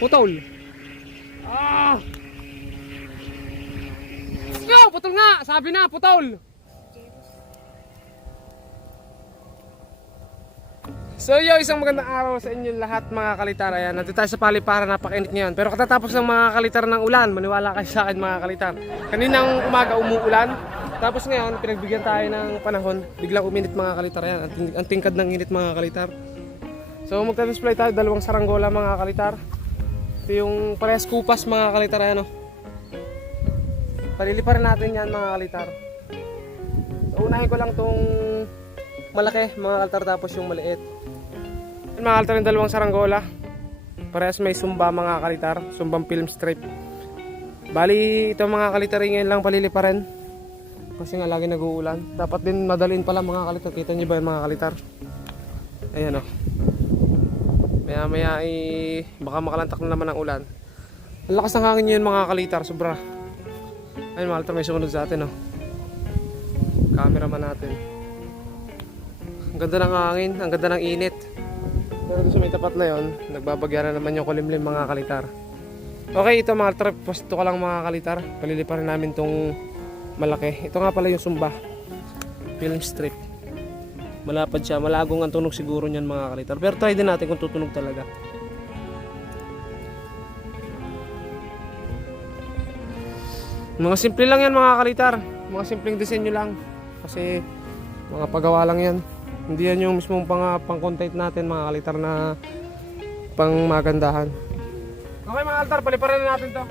Putol. Ah! Yo, putol nga! Sabi na, putol! So yo, isang magandang araw sa inyo lahat mga kalitar. Ayan, nandito tayo sa paliparan, napakainit ngayon. Pero katatapos ng mga kalitar ng ulan, maniwala kayo sa akin mga kalitar. Kaninang umaga umuulan, tapos ngayon pinagbigyan tayo ng panahon, biglang uminit mga kalitar. Ayan, ang, ting- ang tingkad ng init mga kalitar. So magta-display tayo dalawang saranggola mga kalitar. Ito yung parehas kupas mga kalitar ayan o. Paliliparin natin yan mga kalitar. So unahin ko lang tong malaki mga kalitar tapos yung maliit. Yan mga kalitar yung dalawang saranggola. Parehas may sumba mga kalitar. Sumbang film strip. Bali ito mga kalitar ngayon lang paliliparin. Kasi nga lagi nag-uulan. Dapat din madaliin pala mga kalitar. Kita nyo ba yung mga kalitar? Ayan o. Maya maya eh, baka makalantak na naman ang ulan. Ang lakas ng hangin yun mga kalitar, sobra. Ayun mga kalitar, may sumunod sa atin oh. Cameraman natin. Ang ganda ng hangin, ang ganda ng init. Pero sa may tapat na yon, nagbabagya na naman yung kulimlim mga kalitar. Okay, ito mga kalitar, posto ko lang mga kalitar. Paliliparin namin tong malaki. Ito nga pala yung sumba. Film strip. Malapad siya, malagong ang tunog siguro niyan mga kalitar. Pero try din natin kung tutunog talaga. Mga simple lang yan mga kalitar. Mga simpleng disenyo lang. Kasi mga pagawa lang yan. Hindi yan yung mismong pang, pang content natin mga kalitar na pang magandahan. Okay mga kalitar, paliparan na natin to.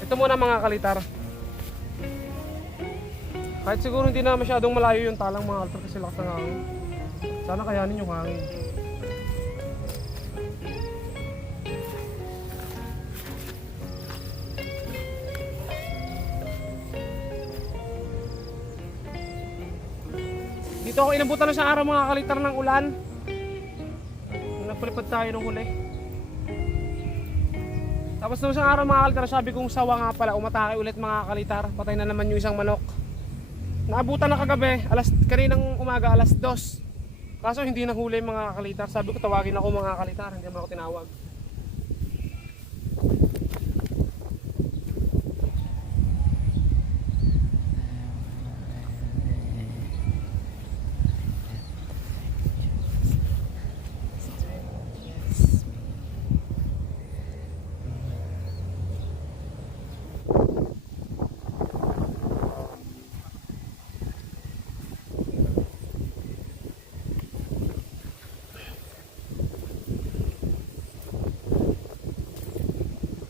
Ito muna mga kalitar. Kahit siguro hindi na masyadong malayo yung talang mga altar kasi lakas ng hangin. Sana kayanin yung hangin. Dito ako inabutan na sa araw mga kalitar ng ulan. Nagpalipad tayo ng huli. Tapos nung isang araw mga kalitar, sabi kong sawa nga pala, umatake ulit mga kalitar. Patay na naman yung isang manok. Naabutan na kagabi, alas, kaninang umaga, alas 2. Kaso hindi nahuli mga kalitar. Sabi ko tawagin ako mga kalitar, hindi naman ako tinawag.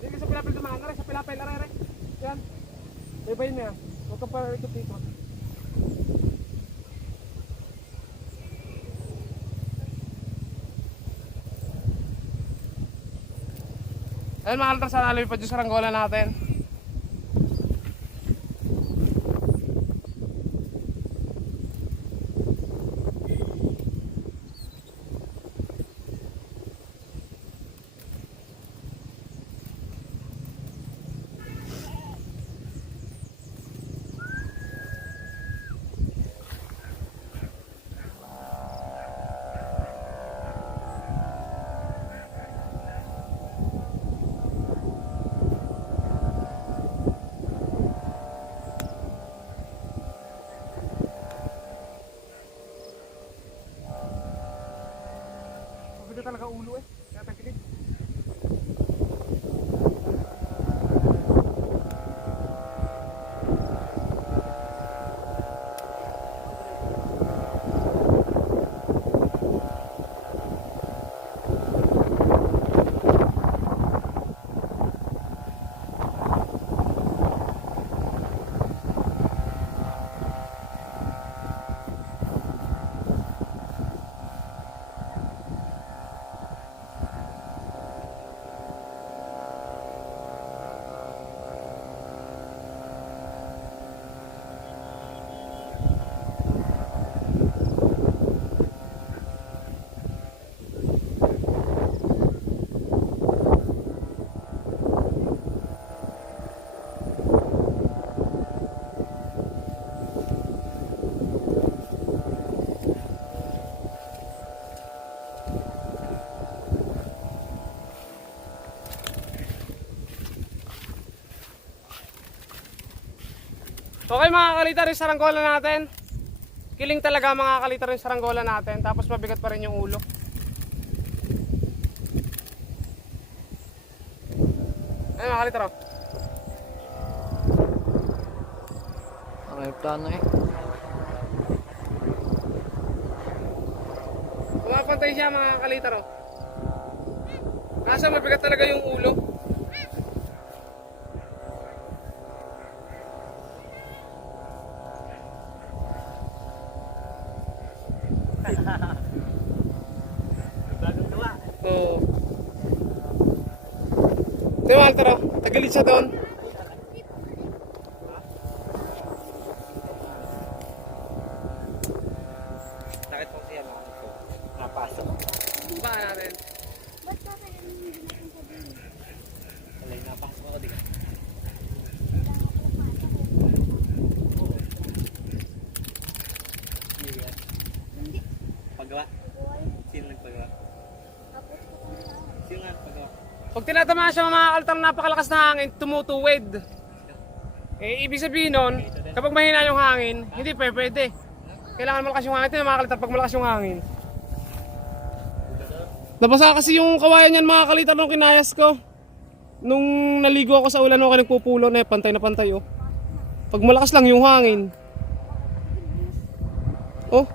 Hindi sa pilapil dumaan na sa pilapil aray aray. Yan. Ibayin mo yan. Huwag ka pa ikot dito. Ayun mga kaltar, sana lumipad yung saranggola natin. Talaga ulo eh. Okay mga kalita rin saranggola natin. Kiling talaga mga kalita rin saranggola natin. Tapos mabigat pa rin yung ulo. Ayun mga kalita rin. Ang may plano eh. Pumapantay siya mga kalita rin. Kaso mabigat talaga yung ulo. Ito yung altar oh. Tagalit siya doon. Sakit po siya mga ito. Napasok. Ba natin. Wala yung napasok ako di. Hindi ba? Pagawa. Sino nagpagawa? Sino nga nagpagawa? Pag tinatamaan siya mga altar napakalakas na hangin, tumutuwid. Eh, ibig sabihin nun, kapag mahina yung hangin, hindi pa pwede. Kailangan malakas yung hangin. Ito mga kalitar pag malakas yung hangin. Nabasa kasi yung kawayan niyan mga kalitar nung kinayas ko. Nung naligo ako sa ulan, ako nagpupulo na eh, pantay na pantay oh. Pag malakas lang yung hangin. Oh.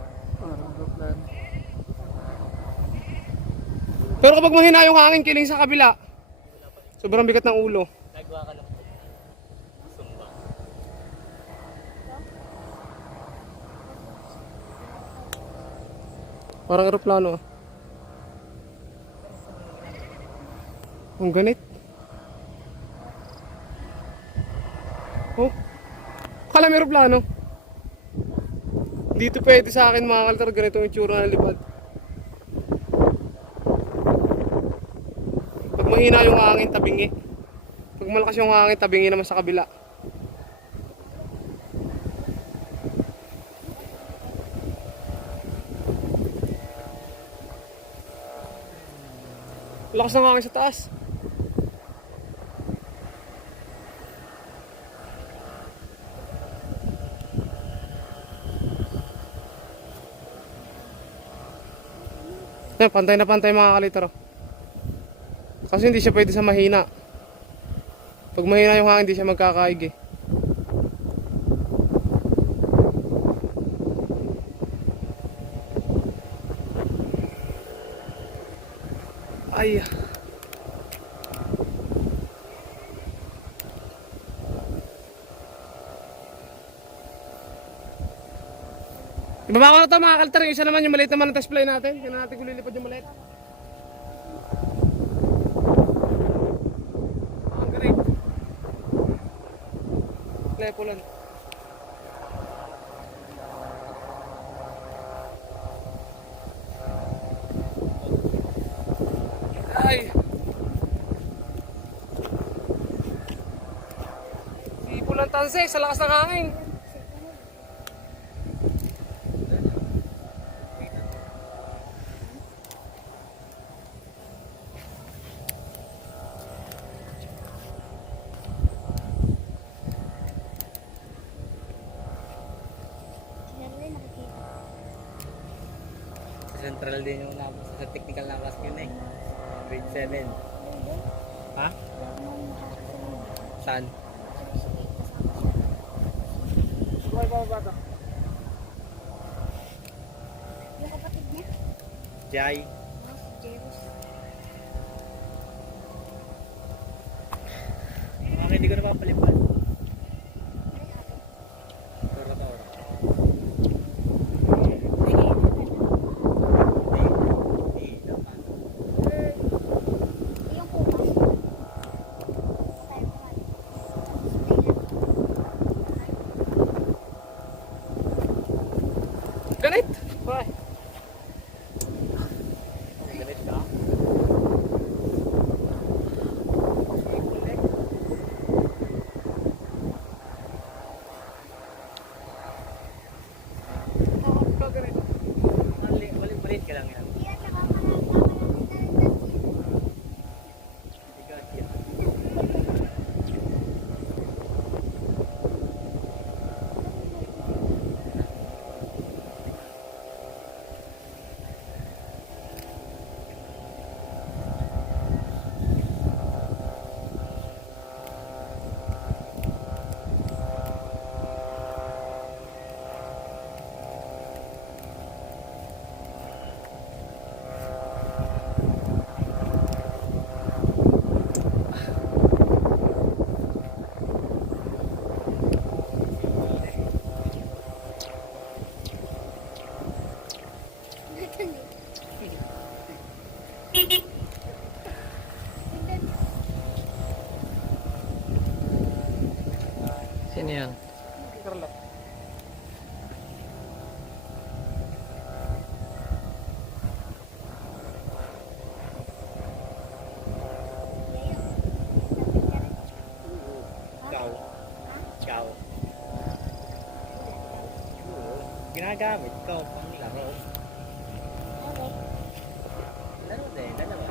Pero kapag mahina yung hangin, kiling sa kabila. Sobrang bigat ng ulo. Nagawa ka lang. Sumba. Parang aeroplano. ah. Ang ganit. Oh. Kala may aeroplano. Dito pwede sa akin mga kaltar ganito yung tsura ng lipad. Mahina yung hangin, tabingi. Pag malakas yung hangin, tabingi naman sa kabila. Lakas ng hangin sa taas. Yan, pantay na pantay mga kalitaro. Kasi hindi siya pwede sa mahina. Pag mahina yung hangin, hindi siya magkakaig eh. Ay. Ibaba ko na ito mga kaltar. Isa naman yung maliit naman ang test natin. Kaya natin kung lilipad yung maliit. Lepolan. Ay. Sipulan tanse sa lakas ng hangin. Central din yung na, sa technical class yun eh. Grade 7. Ha? Saan? Buhay pa bata. Yung kapatid niya, Jai. Bakit hindi ko napapalipan? update ka. Ginagamit ko pang laro. Laro din, dalawa.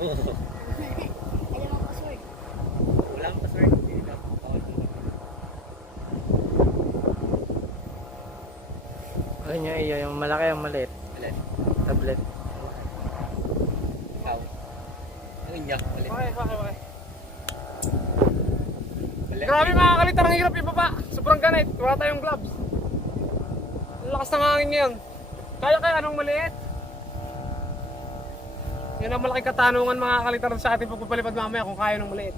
Oo. Walang password. Hindi na. Ano nyo iyo, yung malaki yung maliit. Alin? Tablet. Ikaw. Ang inya. Alin? Okay, okay, okay. Alin? Grabe mga kalitar, ang hirap ibaba. Sobrang ganit. Wala tayong gloves. Ang lakas ng hangin ngayon. Kaya kaya anong maliit? Yan ang malaking katanungan mga kalitar sa ating pagpapalipad mamaya kung kaya nung maliit.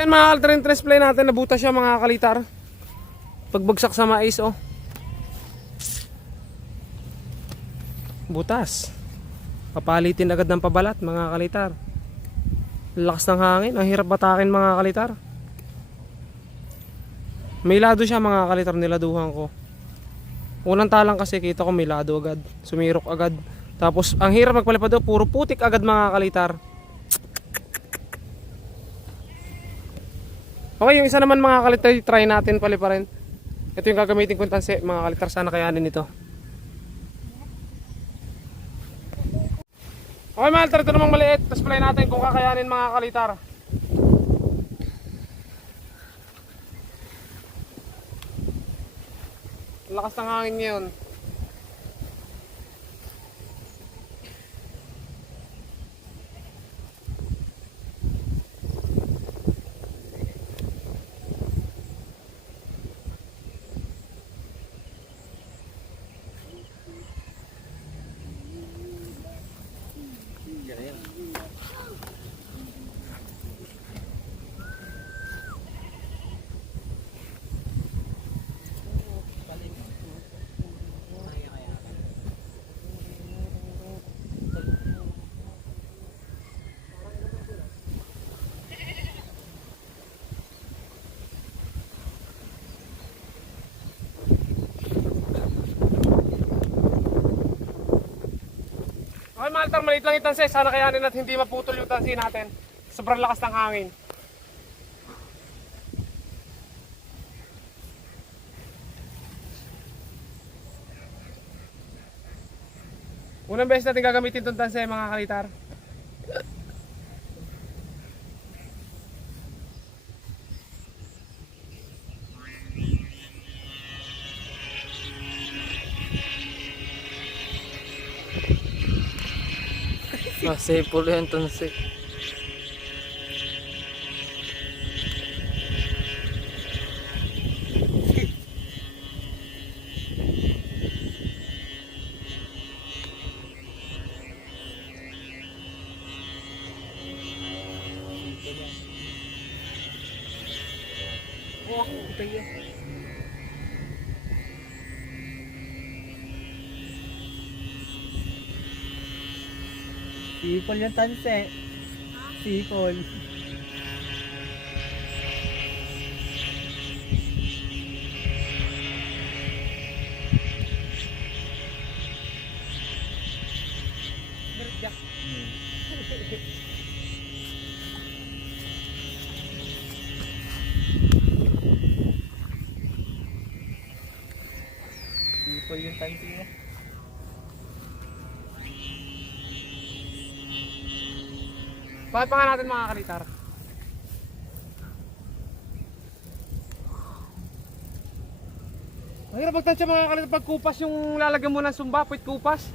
Yan mga kaltarin display natin, nabutas siya mga kalitar. Pagbagsak sa mais oh. Butas. Papalitin agad ng pabalat mga kalitar. Lakas ng hangin, ang hirap batakin mga kalitar. May lado siya mga kalitar niladuhan ko. Unang talang kasi kita ko may lado agad. Sumirok agad. Tapos ang hirap magpalipad puro putik agad mga kalitar. Okay, yung isa naman mga kalitar, try natin paliparin. Ito yung gagamitin kong tansi, mga kalitar, sana kayanin ito. Okay mga kalitar, ito namang maliit. Tapos play natin kung kakayanin mga kalitar. Lakas ng hangin ngayon. Okay mga kalitar, maliit lang yung tansi. Sana kayanin at hindi maputol yung tansi natin. Sobrang lakas ng hangin. Unang beses natin gagamitin itong tansi mga kalitar. Kasi pulo yung tunsik. คนยืนตาพิเศษสี่คนสี่คนเลี้งตาพิเศ Bakit pa nga natin mga kalitar? Mahirap magtansya mga kalitar pag kupas yung lalagyan mo ng sumba, puwit kupas.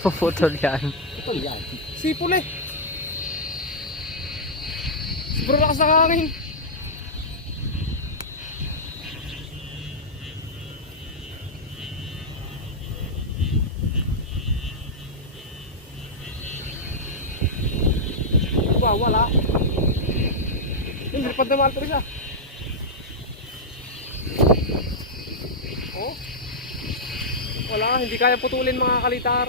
Puputol yan. Ito yan. sipol eh. Sobrang lakas ng hangin. Ba, wala. Yung lipad na malto siya. Oh. Wala, hindi kaya putulin mga kalitar.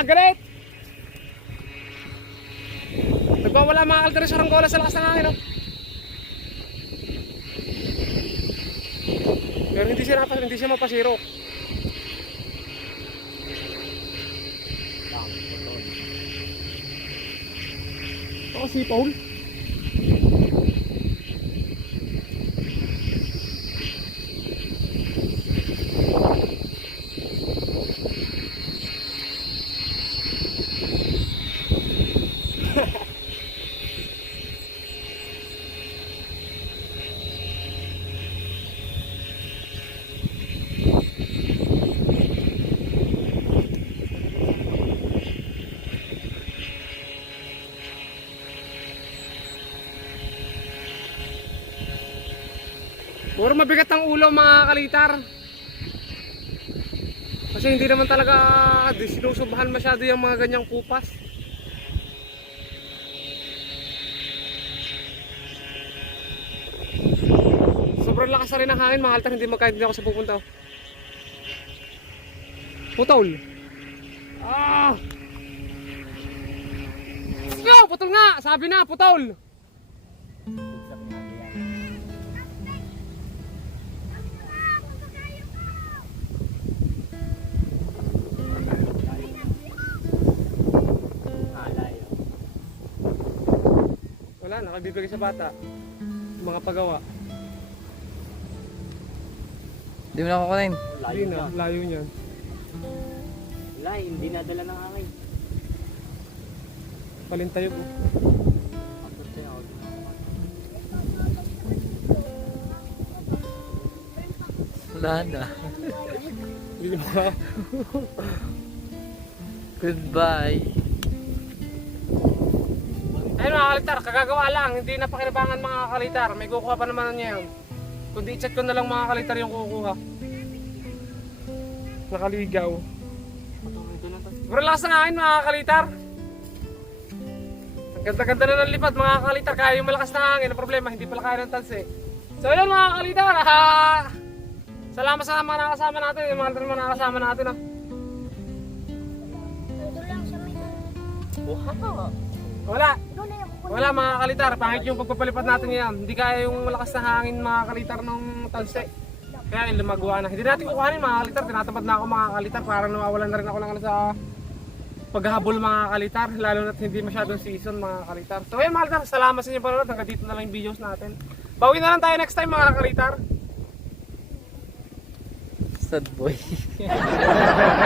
Ah, galit! Mga kalteri sa ranggola sa lakas ng hangin, oh. Pero hindi siya, napas, hindi siya mapasiro. Ako si Paul. Mabigat ang ulo mga kalitar. Kasi hindi naman talaga di sinusubahan masyado yung mga ganyang kupas. Sobrang lakas na rin ang hangin kalitar, hindi magkaintindi ako sa pupunta. oh. Putol! Ah! Yo, putol nga! Sabi na, putol! Wala, nakabibigay sa bata. Mga pagawa. Hindi mo na kukunin. Hindi na, layo niyan. Wala, hindi nadala ng hangin. Palintayo po. Na ako. Wala na. Hindi? Goodbye. Ayun mga kalitar, kagagawa lang. Hindi na pakinabangan mga kalitar. May kukuha pa naman niya yun. Kundi chat ko na lang mga kalitar yung kukuha. Nakaligaw. Lakas na akin mga kalitar. Ang ganda-ganda na ng lipad mga kalitar. Kaya yung malakas na hangin. Ang problema, hindi pala kaya ng tansi. So yun mga kalitar. Ha! Salamat sa mga nakasama natin. Yung mga mga nakasama natin. ah. Wow! Wala. Na. Wala mga kalitar, pangit yung pagpapalipad natin ngayon. Hindi kaya yung malakas na hangin mga kalitar ng talse. Kaya yung lumagawa na. Hindi natin kukuhanin mga kalitar, tinatamad na ako mga kalitar. Parang nawawalan na rin ako ng ano sa paghahabol mga kalitar. Lalo na't hindi masyadong season mga kalitar. So ayun mga kalitar, salamat sa inyo panonood. Hanggang dito na lang yung videos natin. Bawi na lang tayo next time mga kalitar. Sad boy.